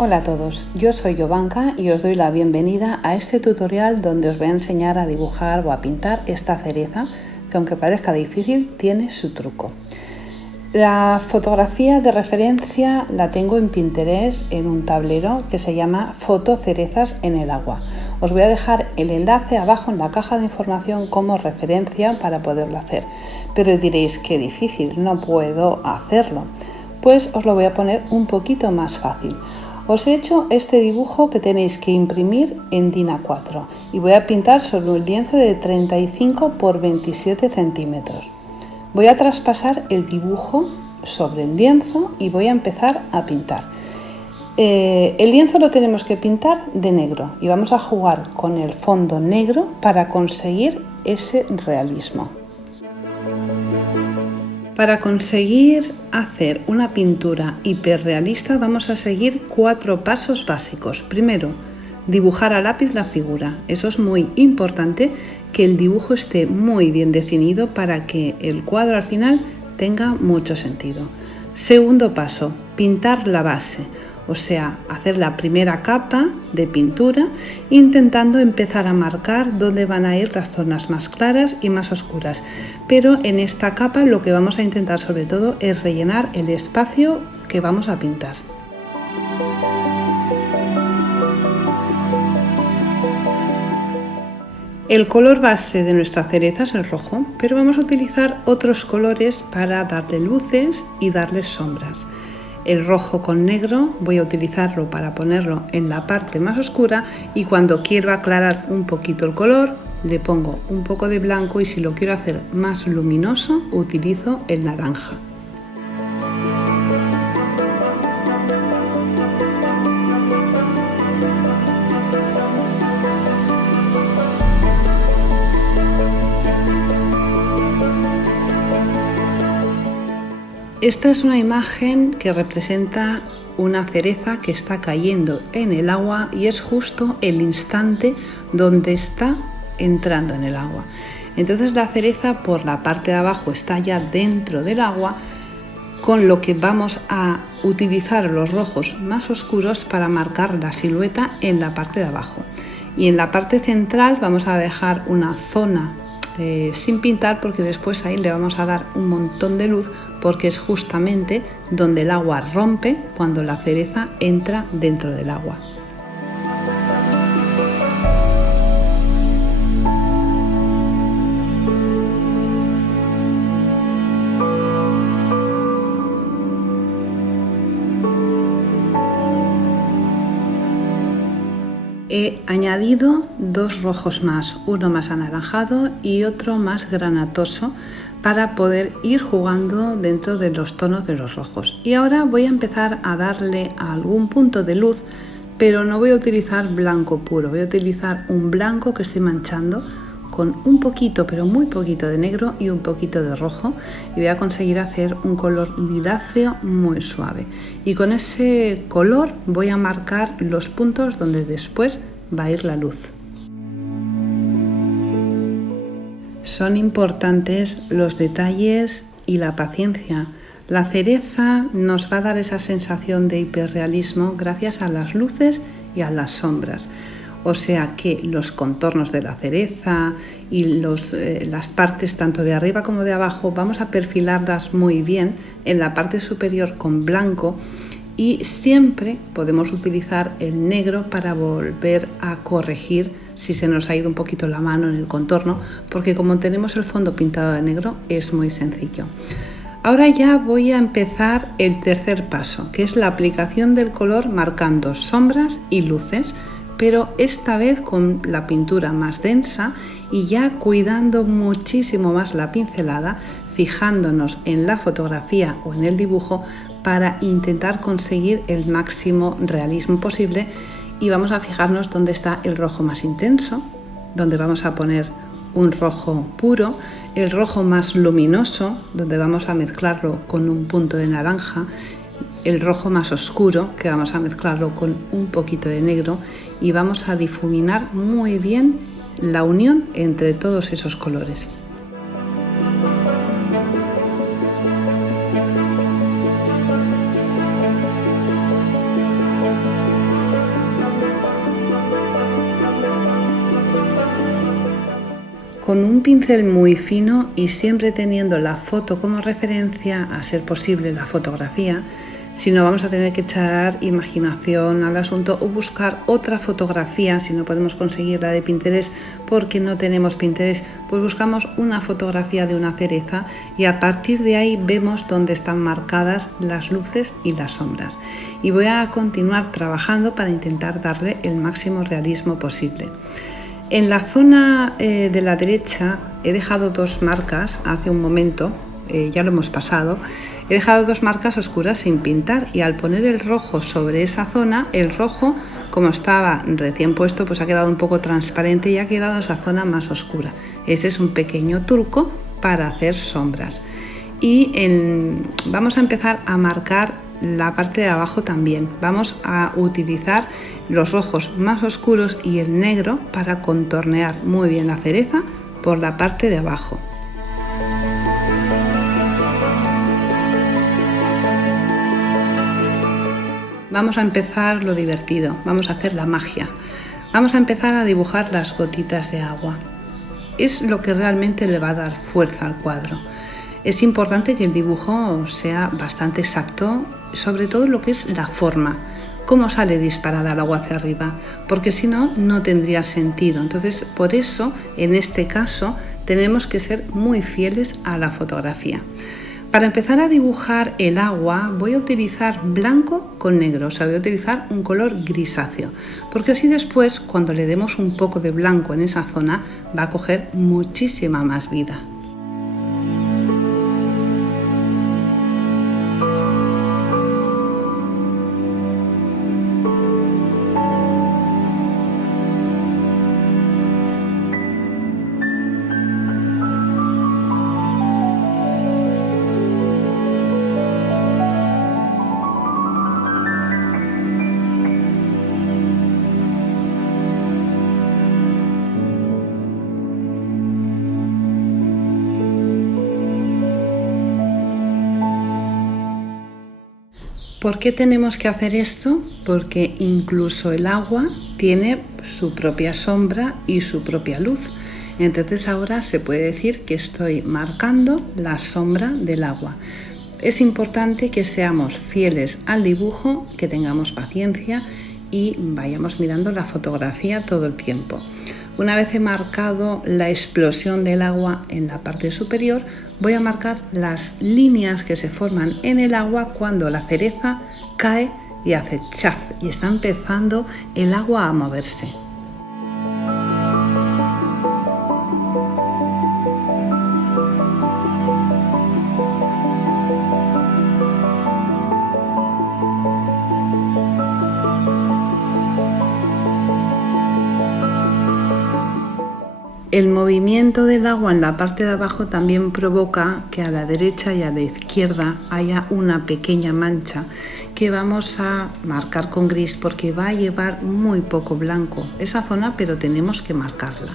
Hola a todos, yo soy Jovanka y os doy la bienvenida a este tutorial donde os voy a enseñar a dibujar o a pintar esta cereza que, aunque parezca difícil, tiene su truco. La fotografía de referencia la tengo en Pinterest en un tablero que se llama Foto cerezas en el agua. Os voy a dejar el enlace abajo en la caja de información como referencia para poderlo hacer. Pero diréis, qué difícil, no puedo hacerlo. Pues os lo voy a poner un poquito más fácil. Os he hecho este dibujo que tenéis que imprimir en DIN A4 y voy a pintar sobre un lienzo de 35 por 27 centímetros. Voy a traspasar el dibujo sobre el lienzo y voy a empezar a pintar. El lienzo lo tenemos que pintar de negro y vamos a jugar con el fondo negro para conseguir ese realismo. Para conseguir hacer una pintura hiperrealista vamos a seguir 4 pasos básicos. Primero, dibujar a lápiz la figura. Eso es muy importante, que el dibujo esté muy bien definido para que el cuadro al final tenga mucho sentido. Segundo paso, pintar la base. O sea, hacer la primera capa de pintura intentando empezar a marcar dónde van a ir las zonas más claras y más oscuras. Pero en esta capa lo que vamos a intentar sobre todo es rellenar el espacio que vamos a pintar. El color base de nuestra cereza es el rojo, pero vamos a utilizar otros colores para darle luces y darle sombras. El rojo con negro voy a utilizarlo para ponerlo en la parte más oscura y cuando quiero aclarar un poquito el color le pongo un poco de blanco y si lo quiero hacer más luminoso utilizo el naranja. Esta es una imagen que representa una cereza que está cayendo en el agua y es justo el instante donde está entrando en el agua. Entonces la cereza por la parte de abajo está ya dentro del agua, con lo que vamos a utilizar los rojos más oscuros para marcar la silueta en la parte de abajo. Y en la parte central vamos a dejar una zona sin pintar porque después ahí le vamos a dar un montón de luz porque es justamente donde el agua rompe cuando la cereza entra dentro del agua. He añadido 2 rojos más, uno más anaranjado y otro más granatoso para poder ir jugando dentro de los tonos de los rojos. Y ahora voy a empezar a darle a algún punto de luz, pero no voy a utilizar blanco puro, voy a utilizar un blanco que estoy manchando con un poquito, pero muy poquito de negro y un poquito de rojo y voy a conseguir hacer un color liláceo muy suave. Y con ese color voy a marcar los puntos donde después va a ir la luz. Son importantes los detalles y la paciencia. La cereza nos va a dar esa sensación de hiperrealismo gracias a las luces y a las sombras. O sea que los contornos de la cereza y las partes tanto de arriba como de abajo vamos a perfilarlas muy bien en la parte superior con blanco y siempre podemos utilizar el negro para volver a corregir si se nos ha ido un poquito la mano en el contorno, porque como tenemos el fondo pintado de negro es muy sencillo. Ahora ya voy a empezar el tercer paso, que es la aplicación del color marcando sombras y luces, pero esta vez con la pintura más densa y ya cuidando muchísimo más la pincelada, fijándonos en la fotografía o en el dibujo para intentar conseguir el máximo realismo posible y vamos a fijarnos dónde está el rojo más intenso, donde vamos a poner un rojo puro, el rojo más luminoso, donde vamos a mezclarlo con un punto de naranja, el rojo más oscuro, que vamos a mezclarlo con un poquito de negro y vamos a difuminar muy bien la unión entre todos esos colores. un pincel muy fino y siempre teniendo la foto como referencia, a ser posible la fotografía. Si no, vamos a tener que echar imaginación al asunto o buscar otra fotografía. Si no podemos conseguir la de Pinterest porque no tenemos Pinterest, pues buscamos una fotografía de una cereza y a partir de ahí vemos dónde están marcadas las luces y las sombras. Y voy a continuar trabajando para intentar darle el máximo realismo posible. En la zona de la derecha he dejado dos marcas hace un momento, ya lo hemos pasado. He dejado dos marcas oscuras sin pintar y al poner el rojo sobre esa zona, el rojo, como estaba recién puesto, pues ha quedado un poco transparente y ha quedado esa zona más oscura. Ese es un pequeño truco para hacer sombras. Y vamos a empezar a marcar la parte de abajo también. Vamos a utilizar los rojos más oscuros y el negro para contornear muy bien la cereza por la parte de abajo. Vamos a empezar lo divertido, vamos a hacer la magia. Vamos a empezar a dibujar las gotitas de agua. Es lo que realmente le va a dar fuerza al cuadro. Es importante que el dibujo sea bastante exacto, sobre todo lo que es la forma, cómo sale disparada el agua hacia arriba, porque si no, no tendría sentido. Entonces, por eso, en este caso, tenemos que ser muy fieles a la fotografía. Para empezar a dibujar el agua voy a utilizar blanco con negro, o sea, voy a utilizar un color grisáceo, porque así después, cuando le demos un poco de blanco en esa zona, va a coger muchísima más vida. ¿Por qué tenemos que hacer esto? Porque incluso el agua tiene su propia sombra y su propia luz. Entonces ahora se puede decir que estoy marcando la sombra del agua. Es importante que seamos fieles al dibujo, que tengamos paciencia y vayamos mirando la fotografía todo el tiempo. Una vez he marcado la explosión del agua en la parte superior, voy a marcar las líneas que se forman en el agua cuando la cereza cae y hace chaf y está empezando el agua a moverse. El movimiento del agua en la parte de abajo también provoca que a la derecha y a la izquierda haya una pequeña mancha que vamos a marcar con gris porque va a llevar muy poco blanco esa zona, pero tenemos que marcarla.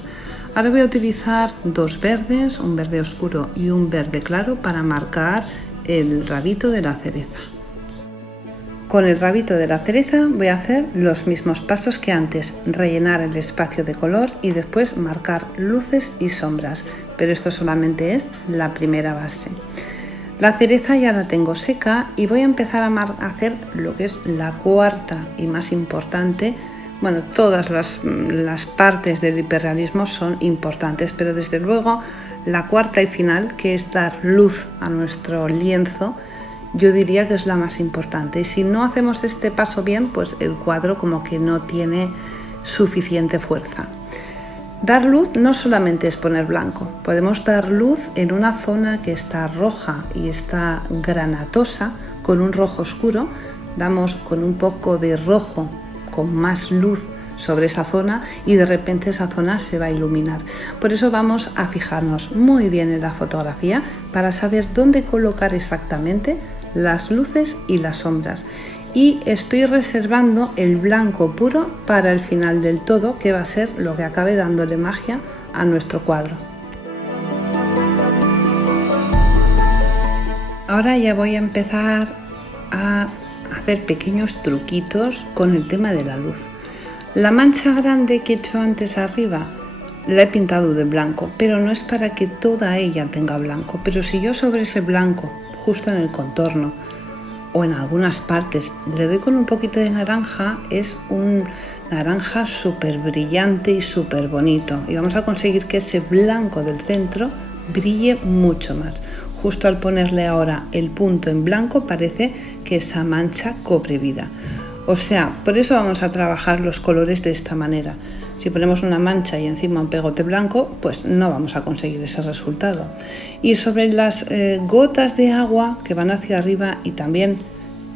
Ahora voy a utilizar dos verdes, un verde oscuro y un verde claro para marcar el rabito de la cereza. Con el rabito de la cereza voy a hacer los mismos pasos que antes, rellenar el espacio de color y después marcar luces y sombras, pero esto solamente es la primera base. La cereza ya la tengo seca y voy a empezar a hacer lo que es la cuarta y más importante. Bueno, todas las partes del hiperrealismo son importantes, pero desde luego la cuarta y final, que es dar luz a nuestro lienzo, yo diría que es la más importante. Y si no hacemos este paso bien, pues el cuadro como que no tiene suficiente fuerza. Dar luz no solamente es poner blanco, podemos dar luz en una zona que está roja y está granatosa, con un rojo oscuro, damos con un poco de rojo con más luz sobre esa zona y de repente esa zona se va a iluminar. Por eso vamos a fijarnos muy bien en la fotografía para saber dónde colocar exactamente las luces y las sombras. Y estoy reservando el blanco puro para el final del todo, que va a ser lo que acabe dándole magia a nuestro cuadro. Ahora ya voy a empezar a hacer pequeños truquitos con el tema de la luz. La mancha grande que he hecho antes arriba la he pintado de blanco, pero no es para que toda ella tenga blanco. Pero si yo sobre ese blanco, justo en el contorno o en algunas partes, le doy con un poquito de naranja, es un naranja súper brillante y súper bonito. Y vamos a conseguir que ese blanco del centro brille mucho más. Justo al ponerle ahora el punto en blanco parece que esa mancha cobre vida. O sea, por eso vamos a trabajar los colores de esta manera. Si ponemos una mancha y encima un pegote blanco, pues no vamos a conseguir ese resultado. Y sobre las gotas de agua que van hacia arriba y también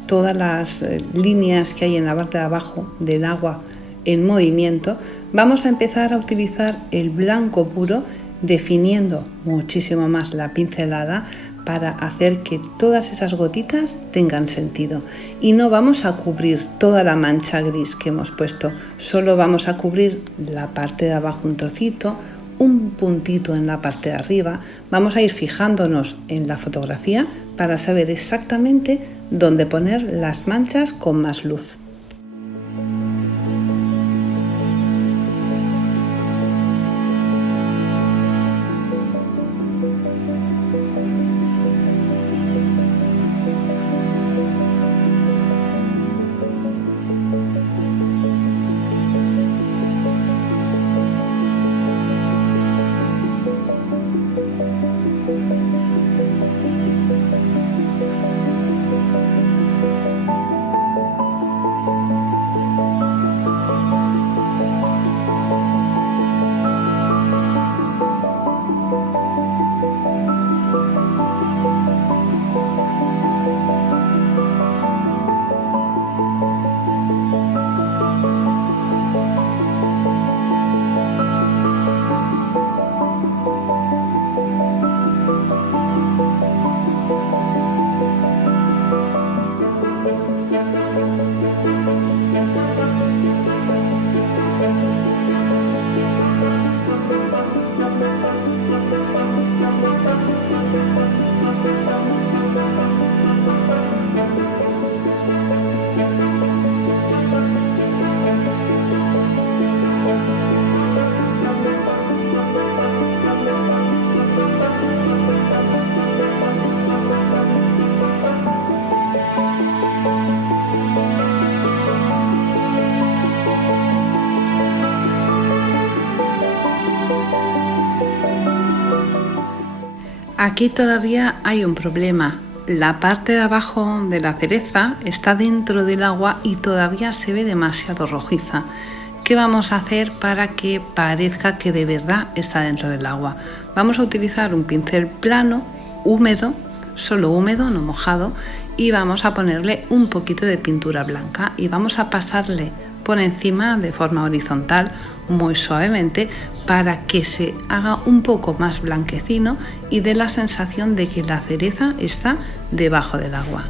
todas las líneas que hay en la parte de abajo del agua en movimiento, vamos a empezar a utilizar el blanco puro, definiendo muchísimo más la pincelada para hacer que todas esas gotitas tengan sentido. Y no vamos a cubrir toda la mancha gris que hemos puesto, solo vamos a cubrir la parte de abajo un trocito, un puntito en la parte de arriba. Vamos a ir fijándonos en la fotografía para saber exactamente dónde poner las manchas con más luz. Aquí todavía hay un problema. La parte de abajo de la cereza está dentro del agua y todavía se ve demasiado rojiza. ¿Qué vamos a hacer para que parezca que de verdad está dentro del agua? Vamos a utilizar un pincel plano, húmedo, solo húmedo, no mojado, y vamos a ponerle un poquito de pintura blanca y vamos a pasarle por encima de forma horizontal muy suavemente para que se haga un poco más blanquecino y dé la sensación de que la cereza está debajo del agua.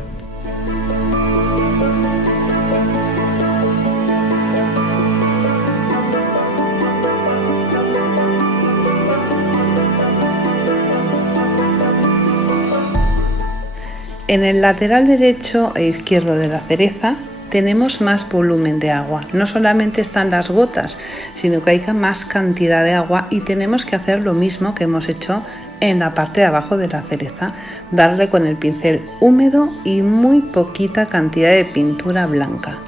En el lateral derecho e izquierdo de la cereza tenemos más volumen de agua. No solamente están las gotas, sino que hay más cantidad de agua y tenemos que hacer lo mismo que hemos hecho en la parte de abajo de la cereza, darle con el pincel húmedo y muy poquita cantidad de pintura blanca.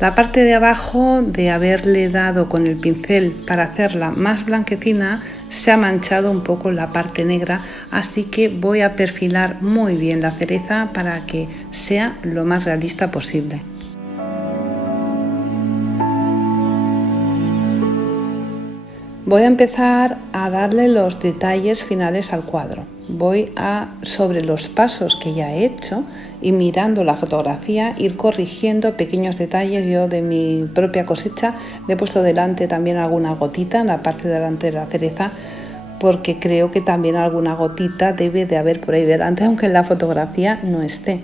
La parte de abajo, de haberle dado con el pincel para hacerla más blanquecina, se ha manchado un poco la parte negra, así que voy a perfilar muy bien la cereza para que sea lo más realista posible. Voy a empezar a darle los detalles finales al cuadro. Voy a, sobre los pasos que ya he hecho y mirando la fotografía, ir corrigiendo pequeños detalles. Yo de mi propia cosecha le he puesto delante también alguna gotita en la parte de delante de la cereza porque creo que también alguna gotita debe de haber por ahí delante, aunque en la fotografía no esté.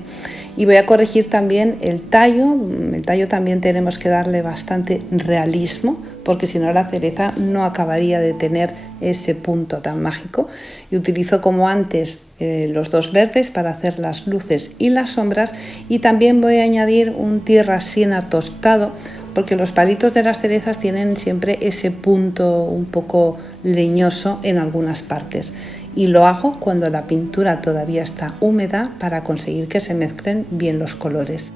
Y voy a corregir también el tallo. El tallo también tenemos que darle bastante realismo, porque si no la cereza no acabaría de tener ese punto tan mágico. Y utilizo como antes los dos verdes para hacer las luces y las sombras, y también voy a añadir un tierra siena tostado, porque los palitos de las cerezas tienen siempre ese punto un poco leñoso en algunas partes. Y lo hago cuando la pintura todavía está húmeda para conseguir que se mezclen bien los colores.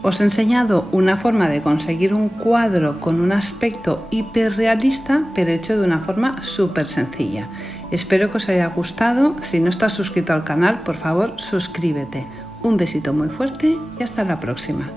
Os he enseñado una forma de conseguir un cuadro con un aspecto hiperrealista, pero hecho de una forma súper sencilla. Espero que os haya gustado. Si no estás suscrito al canal, por favor, suscríbete. Un besito muy fuerte y hasta la próxima.